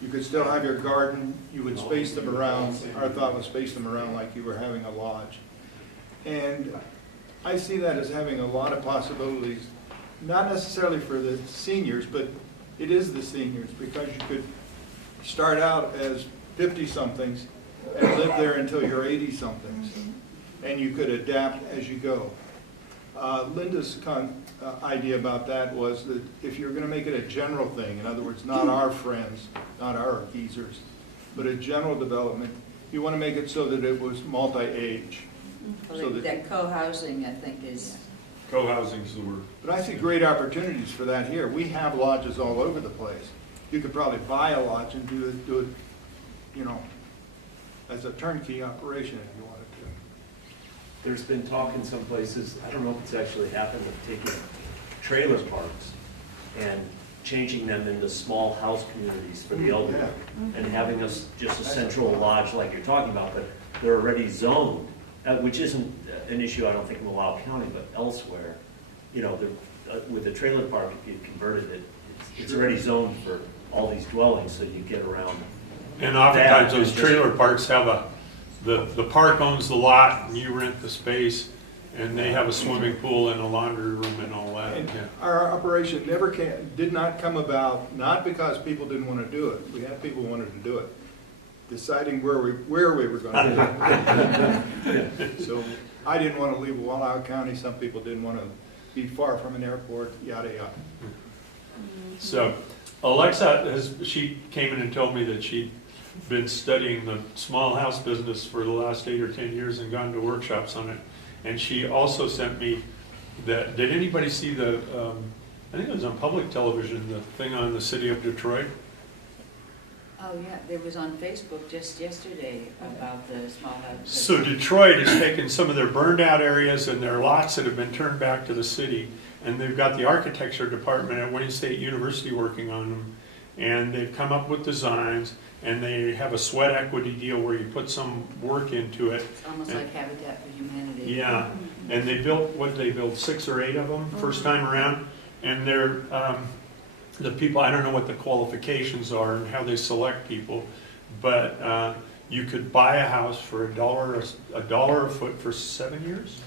You could still have your garden. You would space them around. Our thought was space them around like you were having a lodge. And I see that as having a lot of possibilities, not necessarily for the seniors, but it is the seniors, because you could start out as 50-somethings and live there until you're 80-somethings. And you could adapt as you go. Linda's idea about that was that if you're going to make it a general thing, in other words, not our friends, not our geezers, but a general development, you want to make it so that it was multi-age. Well, So that co-housing, I think, is... Co-housing is the word. But I see great opportunities for that here. We have lodges all over the place. You could probably buy a lodge and do it, you know, as a turnkey operation if you wanted to. There's been talk in some places, I don't know if it's actually happened, of taking trailer parks and changing them into small house communities for the elderly, and having just a central lodge like you're talking about, but they're already zoned, which isn't an issue, I don't think, in Lau County, but elsewhere. You know, with the trailer park, if you converted it, it's already zoned for all these dwellings, so you get around. And oftentimes those trailer parks have the park owns the lot and you rent the space, and they have a swimming pool and a laundry room and all that. And our operation did not come about, not because people didn't want to do it. We had people who wanted to do it. Deciding where we were going to do it. So I didn't want to leave Wallowa County. Some people didn't want to be far from an airport, yada, yada. So Alexa, she came in and told me that she'd been studying the small house business for the last 8 or 10 years and gone to workshops on it. And she also sent me that, did anybody see the, I think it was on public television, the thing on the city of Detroit? Oh, yeah, there was on Facebook just yesterday about the small house. So Detroit has taken some of their burned out areas and their lots that have been turned back to the city, and they've got the architecture department at Wayne State University working on them, and they've come up with designs, and they have a sweat equity deal where you put some work into it. It's almost like Habitat for Humanity. Yeah, and they built, what did they build, 6 or 8 of them first time around, and they're the people, I don't know what the qualifications are and how they select people, but you could buy a house for $1 a foot for 7 years.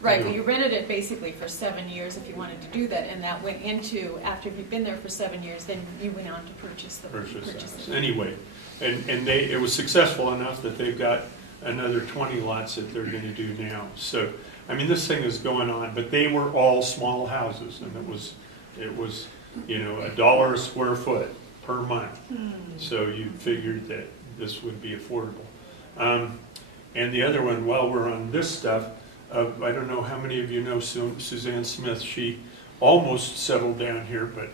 Right, well, you rented it basically for 7 years if you wanted to do that, and that went into, after you've been there for 7 years, then you went on to purchase the house. Anyway, and it was successful enough that they've got another 20 lots that they're going to do now. So, I mean, this thing is going on, but they were all small houses, and it was you know, $1 a square foot per month. So you figured that this would be affordable. And the other one, while we're on this stuff, I don't know how many of you know Suzanne Smith. She almost settled down here, but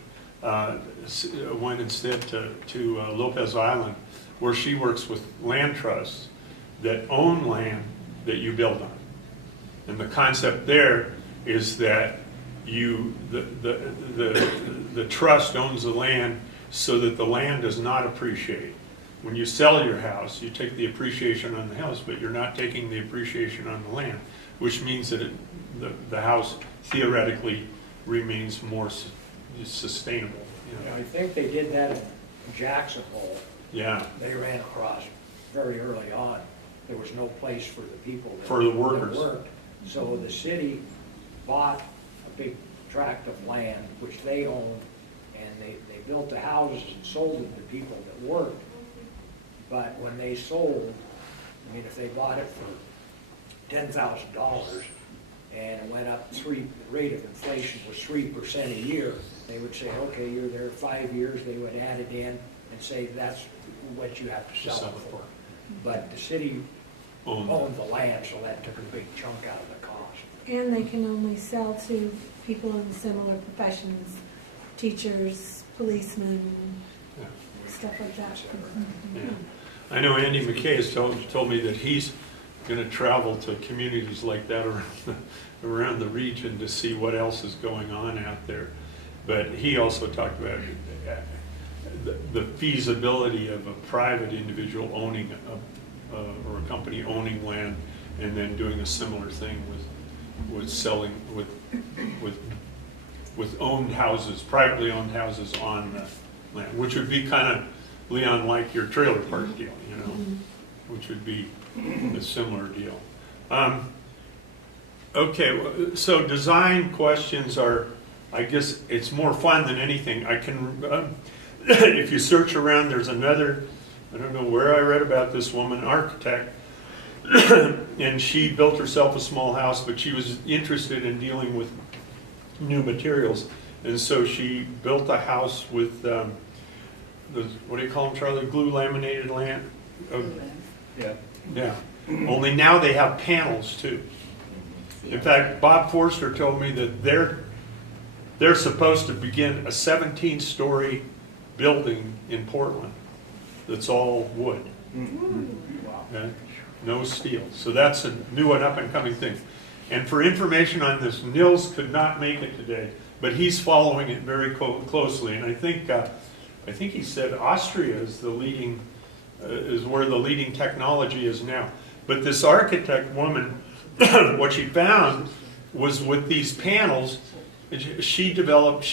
went instead to Lopez Island, where she works with land trusts that own land that you build on. And the concept there is that the trust owns the land, so that the land does not appreciate. When you sell your house, you take the appreciation on the house, but you're not taking the appreciation on the land, which means that the house theoretically remains more sustainable. You know? I think they did that in Jackson Hole. Yeah. They ran across very early on. There was no place for the people that, For the workers. that worked. So the city bought a big tract of land, which they owned, and they built the houses and sold them to people that worked. But when they sold, I mean, if they bought it for $10,000 and it went up the rate of inflation was 3% a year, they would say, okay, you're there 5 years, they would add it in and say that's what you have to sell it for. But the city owned the land, so that took a big chunk out of the cost. And they can only sell to people in similar professions, teachers, policemen, stuff like that. Yeah. I know Andy McKay has told me that he's going to travel to communities like that around the region to see what else is going on out there. But he also talked about the feasibility of a private individual owning or a company owning land and then doing a similar thing with selling with owned houses, privately owned houses on the land, which would be kind of, Leon, like your trailer park deal, you know, which would be a similar deal. Okay, so design questions are, I guess it's more fun than anything. I can, if you search around, there's another, I don't know where I read about this woman, architect, and she built herself a small house, but she was interested in dealing with new materials. And so she built a house with, what do you call them, Charlie? Glue laminated land? Yeah. Yeah. Only now they have panels too. In fact, Bob Forster told me that they're supposed to begin a 17-story building in Portland that's all wood. Okay? No steel. So that's a new and up-and-coming thing. And for information on this, Nils could not make it today, but he's following it very closely. And I think he said Austria is the leading, is where the leading technology is now. But this architect woman, what she found was with these panels, she's developed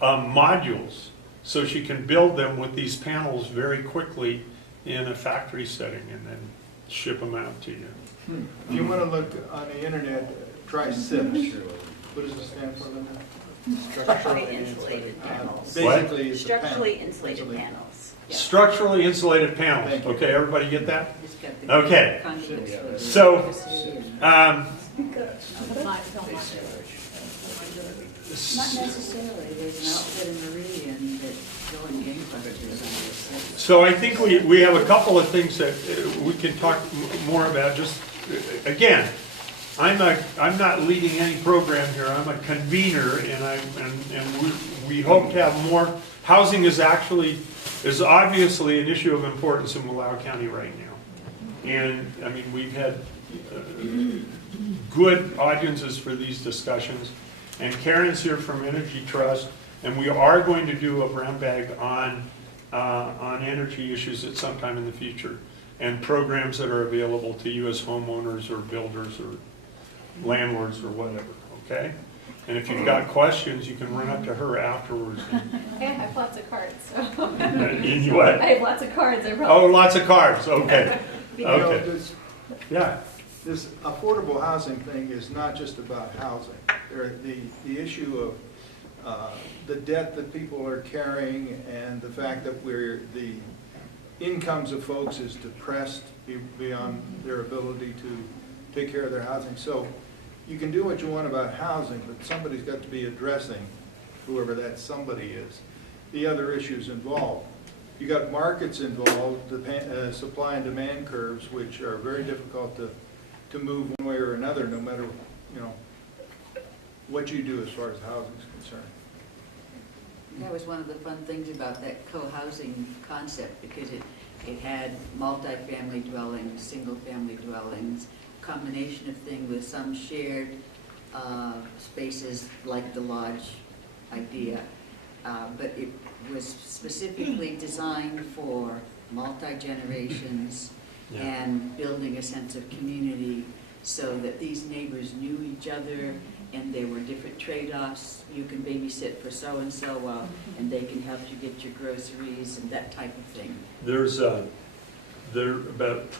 modules, so she can build them with these panels very quickly in a factory setting and then ship them out to you. If you want to look on the internet, try Sept. What does it stand for, Linda? Structurally insulated panels. Basically, it's a panel. Structurally insulated panels. Yeah. Structurally insulated panels. Thank you. Okay, everybody get that? Okay. So, Not necessarily, there's an outfit in Meridian that's going gangbusters on this. so I think we have a couple of things that we can talk more about. Just again, I'm not leading any program here. I'm a convener, and we hope to have more. Housing is obviously an issue of importance in Wallowa County right now, and I mean we've had good audiences for these discussions. And Karen's here from Energy Trust, and we are going to do a brown bag on energy issues at some time in the future, and programs that are available to you as homeowners or builders or landlords or whatever, okay? And if you've got questions, you can run up to her afterwards. I have lots of cards, so. In what? I have lots of cards, I brought. Oh, lots of cards, okay. Okay. Yeah. This affordable housing thing is not just about housing. The issue of the debt that people are carrying and the fact that the incomes of folks is depressed beyond their ability to take care of their housing. So you can do what you want about housing, but somebody's got to be addressing, whoever that somebody is, the other issues involved. You got markets involved, the supply and demand curves, which are very difficult to move one way or another, no matter, you know, what you do as far as housing is concerned. That was one of the fun things about that co-housing concept, because it had multi-family dwellings, single-family dwellings, combination of things with some shared spaces like the lodge idea. but it was specifically designed for multi-generations Yeah. and building a sense of community so that these neighbors knew each other and there were different trade-offs. You can babysit for so-and-so and they can help you get your groceries and that type of thing. There's about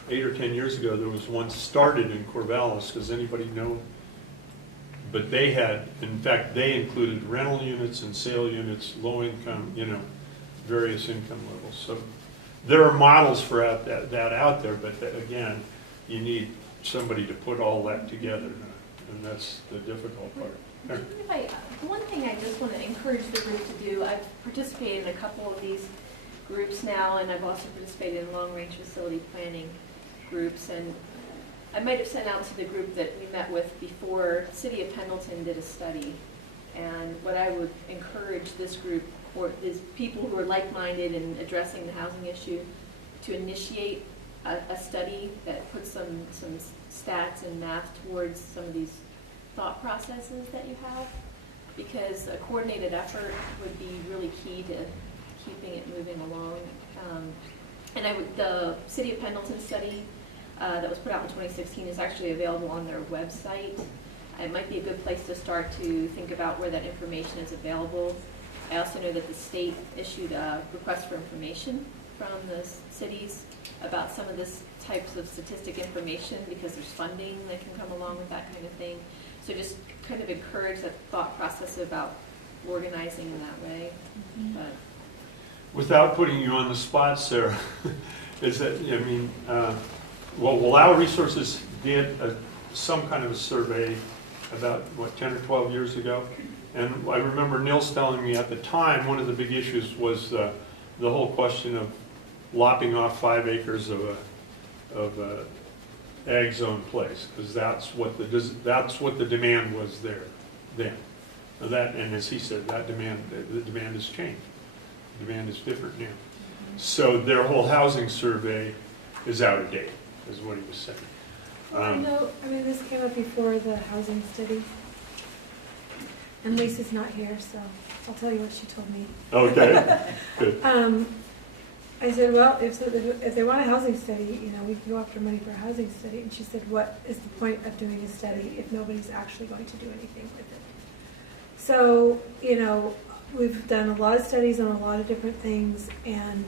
8 or 10 years ago, there was one started in Corvallis. Does anybody know? But they had, in fact, they included rental units and sale units, low income, various income levels. So there are models for that out there, but again, you need somebody to put all that together, and that's the difficult part. The one thing I just want to encourage the group to do, I've participated in a couple of these groups now, and I've also participated in long-range facility planning groups, and I might have sent out to the group that we met with before, City of Pendleton did a study, and what I would encourage this group is people who are like-minded in addressing the housing issue to initiate a study that puts some stats and math towards some of these thought processes that you have, because a coordinated effort would be really key to keeping it moving along. And the City of Pendleton study that was put out in 2016 is actually available on their website. It might be a good place to start to think about where that information is available. I also know that the state issued a request for information from the cities about some of this types of statistic information because there's funding that can come along with that kind of thing. So just kind of encourage that thought process about organizing in that way. Mm-hmm. But Without putting you on the spot, Sarah, is that, Allow Resources did some kind of a survey about, 10 or 12 years ago. And I remember Nils telling me at the time, one of the big issues was the whole question of lopping off 5 acres of a ag zone place, because that's what the demand was there then. And as he said, the demand has changed. The demand is different now. So their whole housing survey is out of date, is what he was saying. This came up before the housing study. And Lisa's not here, so I'll tell you what she told me. Okay, good. I said, well, if they want a housing study, we can go after money for a housing study. And she said, what is the point of doing a study if nobody's actually going to do anything with it? So, we've done a lot of studies on a lot of different things, and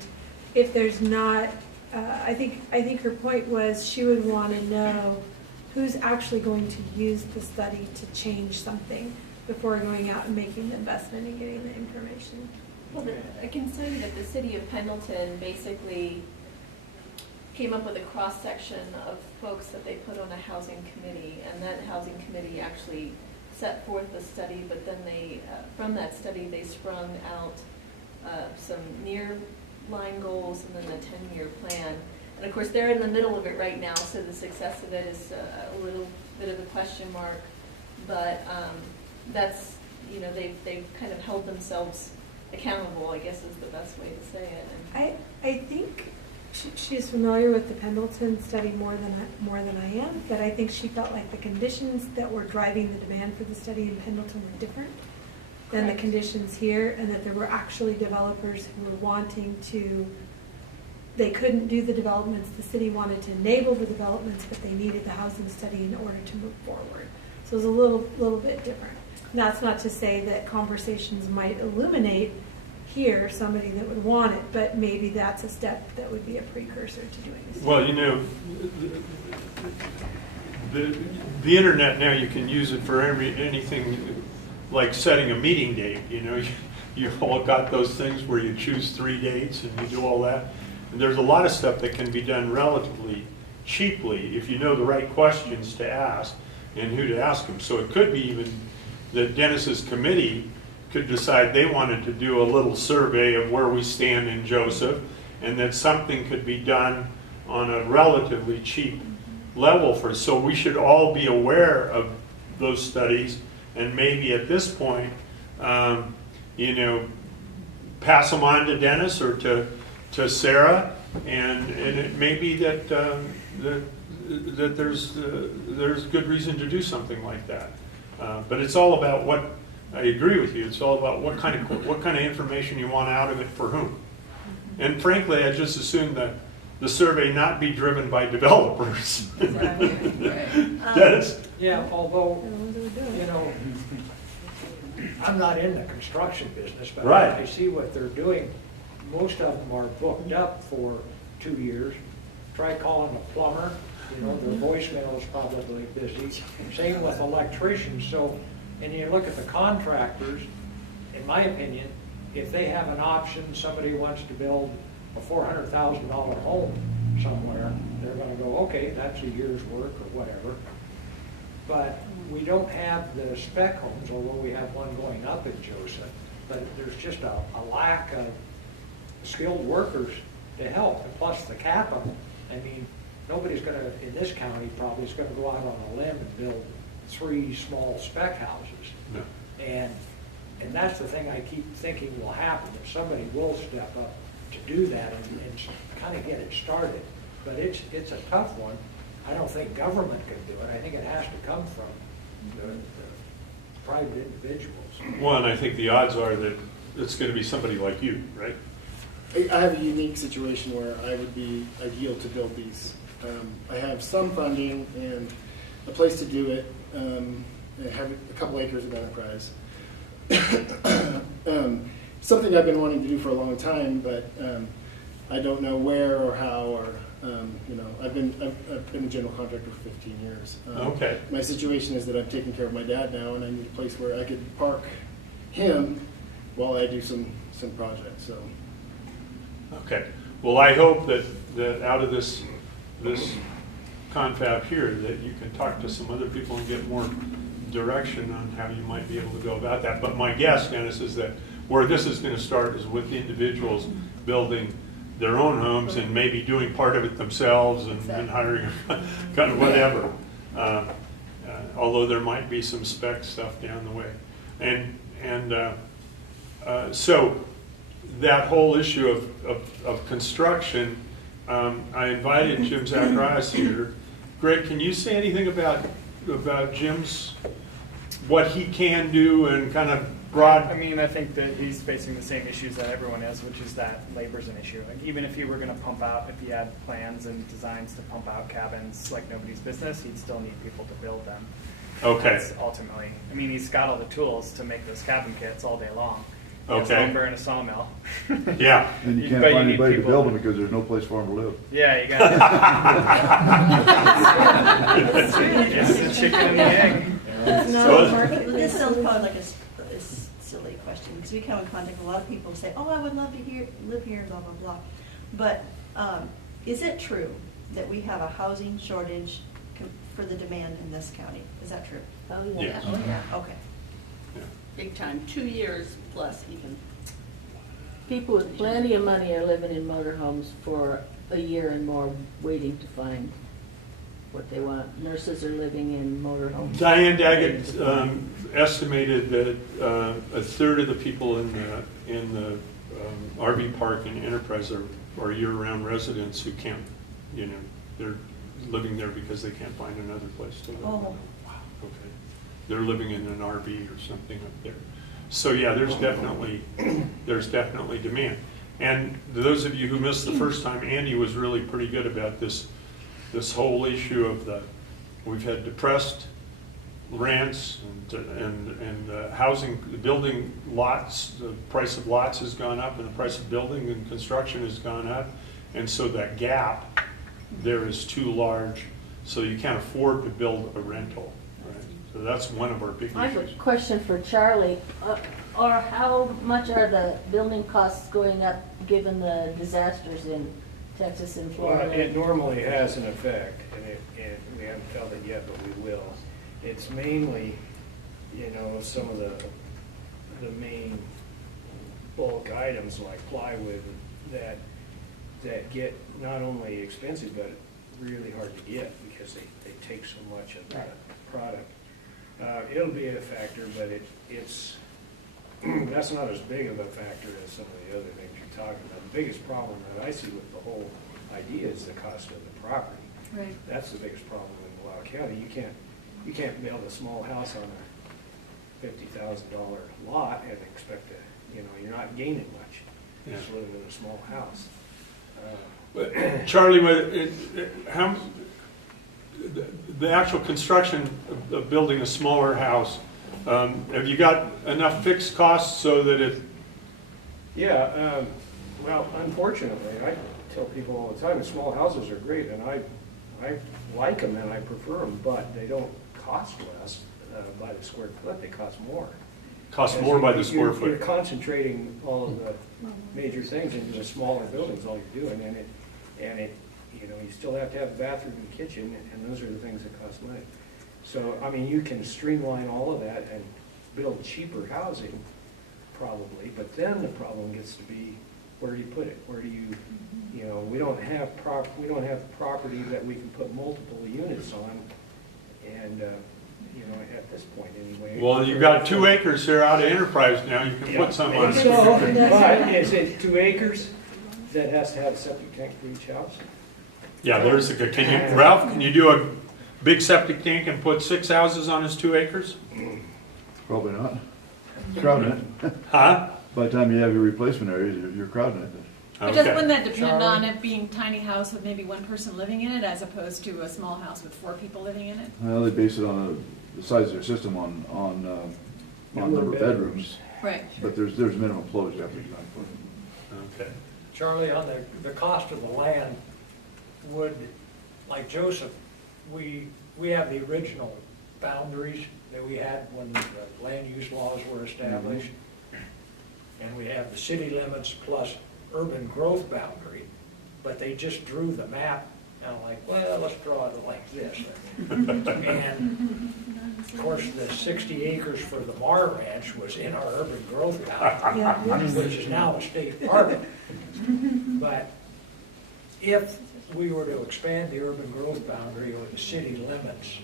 if there's not, I think her point was she would want to know who's actually going to use the study to change something before going out and making the investment and getting the information. Well, I can tell you that the City of Pendleton basically came up with a cross-section of folks that they put on a housing committee, and that housing committee actually set forth a study, but then from that study, they sprung out some near-line goals and then a 10-year plan. And of course, they're in the middle of it right now, so the success of it is a little bit of a question mark. But that's, they've kind of held themselves accountable, I guess is the best way to say it. I think she's familiar with the Pendleton study more than I am, but I think she felt like the conditions that were driving the demand for the study in Pendleton were different than the conditions here, and that there were actually developers who were wanting to, they couldn't do the developments, the city wanted to enable the developments, but they needed the housing study in order to move forward. So it was a little bit different. And that's not to say that conversations might illuminate here somebody that would want it, but maybe that's a step that would be a precursor to doing this. Well, the internet now, you can use it for anything, like setting a meeting date. You've all got those things where you choose 3 dates and you do all that. And there's a lot of stuff that can be done relatively cheaply if you know the right questions to ask and who to ask them. So it could be even that Dennis's committee could decide they wanted to do a little survey of where we stand in Joseph, and that something could be done on a relatively cheap level so we should all be aware of those studies, and maybe at this point, pass them on to Dennis or to Sarah, and it may be that there's good reason to do something like that. But it's all about I agree with you. It's all about what kind of information you want out of it for whom. And frankly, I just assume that the survey not be driven by developers. Dennis? Yeah, although, you know, I'm not in the construction business, but Right. I see what they're doing. Most of them are booked up for 2 years. Try calling a plumber, you know, their voicemail is probably busy. Same with electricians. So, and you look at the contractors, in my opinion, if they have an option, somebody wants to build a $400,000 home somewhere, they're gonna go, okay, that's a year's work or whatever. But we don't have the spec homes, although we have one going up in Joseph, but there's just a lack of skilled workers to help, and plus the capital. I mean, nobody's gonna, in this county probably, is gonna go out on a limb and build 3 small spec houses. No. And that's the thing I keep thinking will happen, that somebody will step up to do that and kind of get it started. But it's a tough one. I don't think government can do it. I think it has to come from the private individuals. Well, and I think the odds are that it's going to be somebody like you, right? I have a unique situation where I would be ideal to build these. I have some funding and a place to do it. I have a couple acres of enterprise. Something I've been wanting to do for a long time, but I don't know where or how, or you know, I've been a general contractor for 15 years. Okay. My situation is that I'm taking care of my dad now, and I need a place where I could park him while I do some projects. So. Okay. Well, I hope that out of this confab here, that you can talk to some other people and get more direction on how you might be able to go about that. But my guess, Dennis, is that where this is going to start is with individuals building their own homes and maybe doing part of it themselves and hiring kind of whatever. Although there might be some spec stuff down the way. So that whole issue of construction, I invited Jim Zacharias here. Greg, can you say anything about Jim's, what he can do and kind of broad? I mean, I think that he's facing the same issues that everyone is, which is that labor's an issue. Like, even if he were going to pump out, if he had plans and designs to pump out cabins like nobody's business, he'd still need people to build them. Okay. That's ultimately, I mean, he's got all the tools to make those cabin kits all day long. He has Okay. lumber and a sawmill. Yeah. And you can't But find need anybody to people- build them because there's no place for them to live. Yeah, you got it. It's the chicken and the egg. This sounds probably like a silly question, because we come in contact with a lot of people who say, oh, I would love to live here, blah, blah, blah. But is it true that we have a housing shortage for the demand in this county? Is that true? Oh, yeah. Yes. Oh, yeah. Okay. Big time, 2 years plus even. People with plenty of money are living in motorhomes for a year and more, waiting to find what they want. Nurses are living in motorhomes. Diane Daggett estimated that a third of the people in the RV park and Enterprise are year-round residents who can't, you know, they're living there because they can't find another place to live. Oh. Wow. Okay. They're living in an RV or something up there. So yeah, there's definitely demand. And those of you who missed the first time, Andy was really pretty good about this whole issue of we've had depressed rents and housing, building lots, the price of lots has gone up and the price of building and construction has gone up. And so that gap there is too large, so you can't afford to build a rental. Right? So that's one of our big I have a issues. question for Charlie. Or how much are the building costs going up given the disasters in Texas and Well, Florida? it normally has an effect, and we haven't felt it yet, but we will. It's mainly, you know, some of the main bulk items like plywood that get not only expensive, but really hard to get because they take so much of the product. It'll be a factor, but it's that's not as big of a factor as some of the other things you're talking about. The biggest problem that I see with the whole idea is the cost of the property. Right. That's the biggest problem in Wallow County. You can't build a small house on $50,000 lot and expect to, you're not gaining much. You're just living in a small house. But Charlie, the actual construction of building a smaller house, have you got enough fixed costs so that it? Yeah, well, unfortunately, I tell people all the time, that small houses are great, and I like them and I prefer them, but they don't cost less by the square foot, they cost more. Cost more by the square foot. You're concentrating all of the major things into a smaller buildings, all you're doing, and it, you still have to have a bathroom and kitchen, and those are the things that cost money. So, I mean, you can streamline all of that and build cheaper housing, probably, but then the problem gets to be, where do you put it? Where do you, we don't have property that we can put multiple units on, and, at this point anyway. Well, you've got 2 acres here out of Enterprise now, you can put some on it. So, but is it 2 acres that has to have a septic tank for each house? Yeah, Ralph, can you do a big septic tank and put 6 houses on his 2 acres? Probably not. Crowding it. Huh? By the time you have your replacement areas, you're crowding it. But wouldn't that depend on it being tiny house with maybe one person living in it as opposed to a small house with 4 people living in it? Well, they base it on the size of their system on number of bedrooms. Right. But there's minimum flows you have to design for. Okay. Charlie, on the cost of the land, would, like Joseph, we have the original boundaries that we had when the land use laws were established. And we have the city limits plus urban growth boundary, but they just drew the map, and I'm like, well, let's draw it like this. And of course, the 60 acres for the Mar Ranch was in our urban growth boundary, which is now a state park. But if we were to expand the urban growth boundary or the city limits,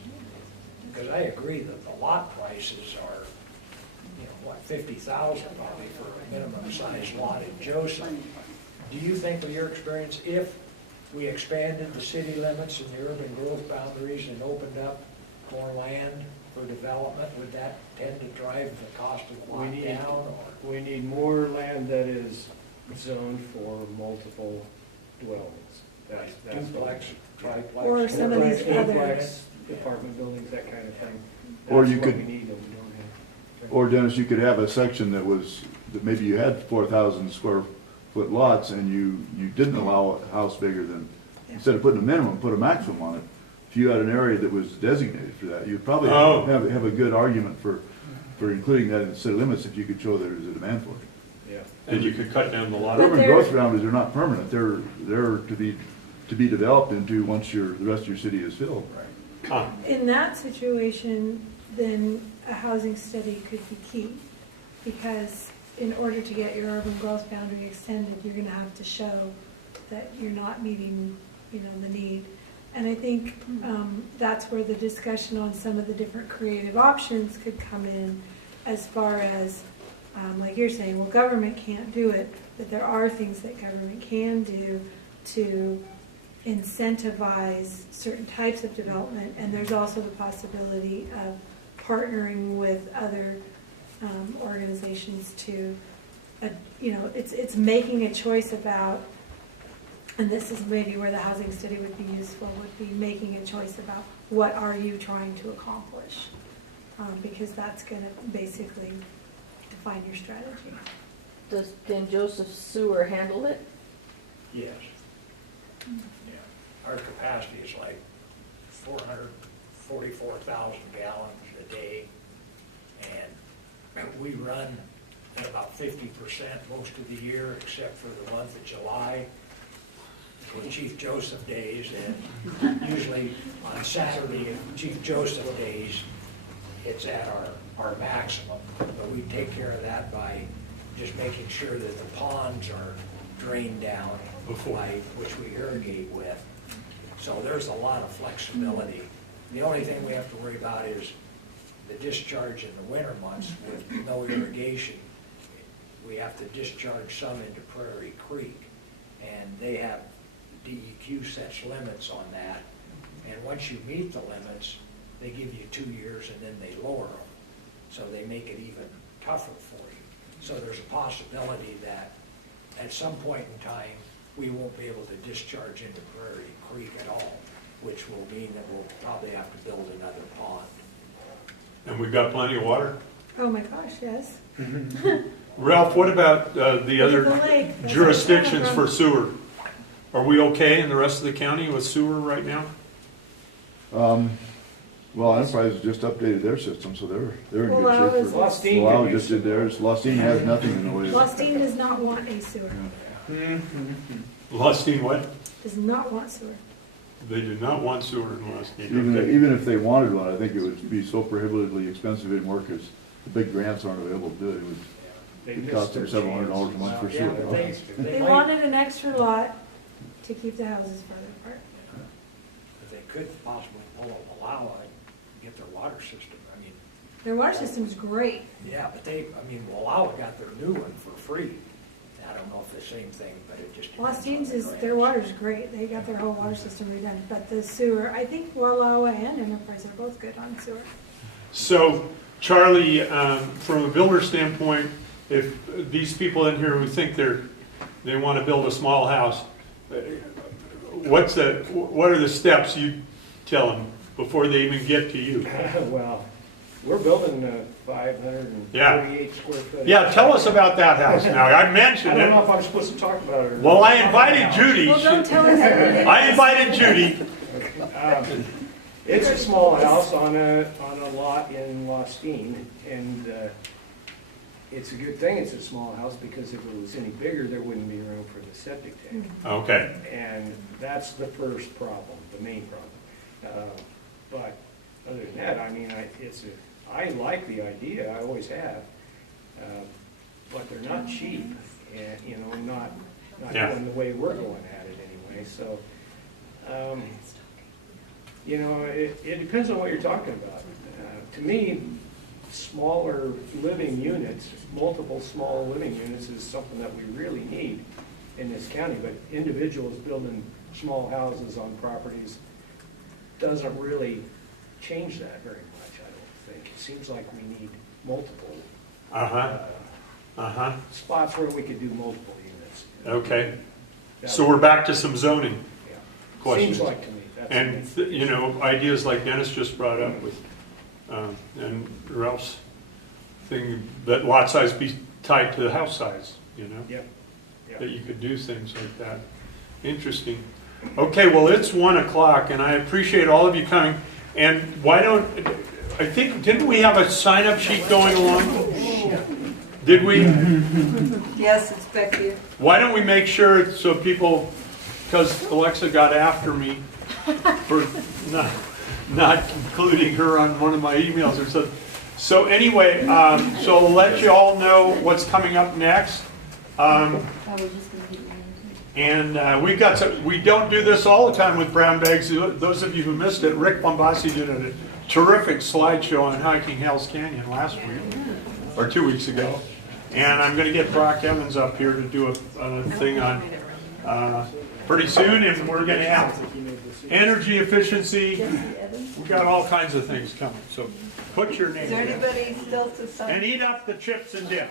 because I agree that the lot prices are, $50,000 probably for a minimum size lot in Joseph. Do you think, with your experience, if we expanded the city limits and the urban growth boundaries and opened up more land for development, would that tend to drive the cost of the lot down? Or? We need more land that is zoned for multiple dwellings. That's duplex, triplex, or some of these duplex, apartment buildings, that kind of thing. Or That's you what could, we need that we don't have. or Dennis, you could have a section that maybe you had 4,000 square foot lots and you didn't allow a house bigger than, instead of putting a minimum, put a maximum on it. If you had an area that was designated for that, you'd probably have a good argument for including that in the city limits if you could show there is a demand for it. Yeah. And you could cut down the lot. Urban growth boundaries are not permanent. They're to be developed into once the rest of your city is filled. Right. In that situation, then a housing study could be key, because in order to get your urban growth boundary extended, you're going to have to show that you're not meeting, the need. And I think that's where the discussion on some of the different creative options could come in, as far as, like you're saying, well, government can't do it, but there are things that government can do to incentivize certain types of development, and there's also the possibility of partnering with other organizations to, it's making a choice about, and this is maybe where the housing study would be useful, would be making a choice about what are you trying to accomplish, because that's going to basically define your strategy. Can Joseph Sewer handle it? Yes. Yeah. Our capacity is like 444,000 gallons a day, and we run at about 50% most of the year, except for the month of July, for Chief Joseph days, and usually on Saturday, Chief Joseph days, it's at our maximum. But we take care of that by just making sure that the ponds are drained down, which we irrigate with. So there's a lot of flexibility. The only thing we have to worry about is the discharge in the winter months with no irrigation. We have to discharge some into Prairie Creek, and they have, DEQ sets limits on that. And once you meet the limits, they give you 2 years and then they lower them. so they make it even tougher for you. So there's a possibility that at some point in time, we won't be able to discharge into Prairie Creek at all, which will mean that we'll probably have to build another pond. And we've got plenty of water. Oh my gosh, yes. Ralph, what about the Look at the other lake. That's jurisdictions where for sewer? Are we okay in the rest of the county with sewer right now? Well, Enterprise just updated their system, so they're in Well, good shape. is- Lostine Well, could just use did theirs. Lostine has nothing in the way of. Lostine does not want a sewer. Lostine what? Does not want sewer. They do not want sewer in Lostine. Even, Okay. even if they wanted one, I think it would be so prohibitively expensive in work because the big grants aren't available to do it. They It'd missed cost them their $700 a month for chance. sewer. Yeah, but They wanted an extra lot to keep the houses further apart. But they could possibly pull a Wallowa and get their water system. I mean, Their water system's great. yeah, but Wallowa got their new one for free. I don't know if the same thing, but it just. Lostine's their water's great. They got their whole water system redone. But the sewer, I think Wallowa and Enterprise are both good on sewer. So, Charlie, from a builder standpoint, if these people in here who think they want to build a small house, what are the steps you tell them before they even get to you? Well, we're building a 548 square foot. Yeah, tell us about that house now. I mentioned I don't know it. if I'm supposed to talk about it or not. Well, I invited Judy. Well, don't tell us everything. I invited Judy. It's a small house on a lot in Lostine, and it's a good thing it's a small house, because if it was any bigger, there wouldn't be room for the septic tank. Okay. And that's the first problem, the main problem. But other than that, I mean, I like the idea, I always have, but they're not cheap, and, not Yeah. going the way we're going at it anyway, so, it depends on what you're talking about. To me, smaller living units, multiple small living units is something that we really need in this county, but individuals building small houses on properties doesn't really change that very much, I don't think. It seems like we need multiple spots where we could do multiple units. Okay. So we're back to some zoning questions. Seems like to me. That's And, ideas like Dennis just brought up with, and Ralph's thing, that lot size be tied to the house size, Yep. that you could do things like that. Interesting. Okay, well, it's 1 o'clock, and I appreciate all of you coming. And didn't we have a sign-up sheet going along? Did we? Yes, it's back here. Why don't we make sure so people, because Alexa got after me for not including her on one of my emails or something. So anyway, so I'll let you all know what's coming up next. And we've got we don't do this all the time with brown bags. Those of you who missed it, Rick Bombassi did a terrific slideshow on hiking Hell's Canyon last week, or 2 weeks ago. And I'm going to get Brock Evans up here to do a thing on pretty soon, and we're going to have energy efficiency. We've got all kinds of things coming, so put your name Is there in. anybody still to sign? And eat up the chips and dip.